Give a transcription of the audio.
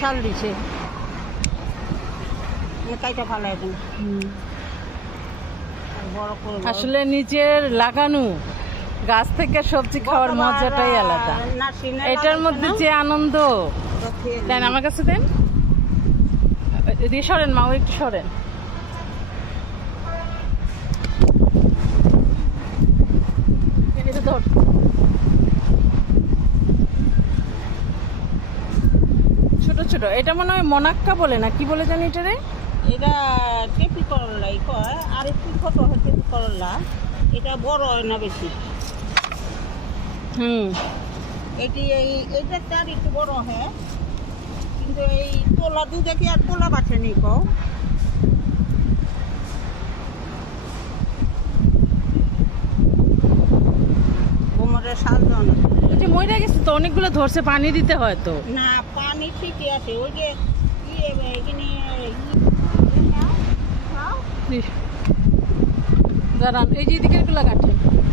শাল দিছে। কাইটা। আসলে নিজের লাগানো গাছ থেকে সবজি খাওয়ার মজাটাই আলাদা। এটার মধ্যে যে আনন্দ। দেন আমার কাছে দেন। সরেন মা একটু সরেন। ধর। ছোট ছোট। এটা মনে হয় মনাক্কা বলে না? কি বলে জানি এটা রে এটা টেপি করলাই কয়। আর একটু ছোট হয় টেপি করলা। এটা বড় হয় না বেশি? হুম। এটি এই এইটা তার একটু বড় হয়। কিন্তু এই তোলা দুধে কি আর তোলা বাছে নি কও। গোমরের শাল জন যে মরে গেছে তো অনেকগুলো ধরছে পানি দিতে হয় তো। না পানি ঠিকই আছে। ওই যে ইয়ে দাঁড়ান এই যে এদিকেরগুলো কাটে দিকের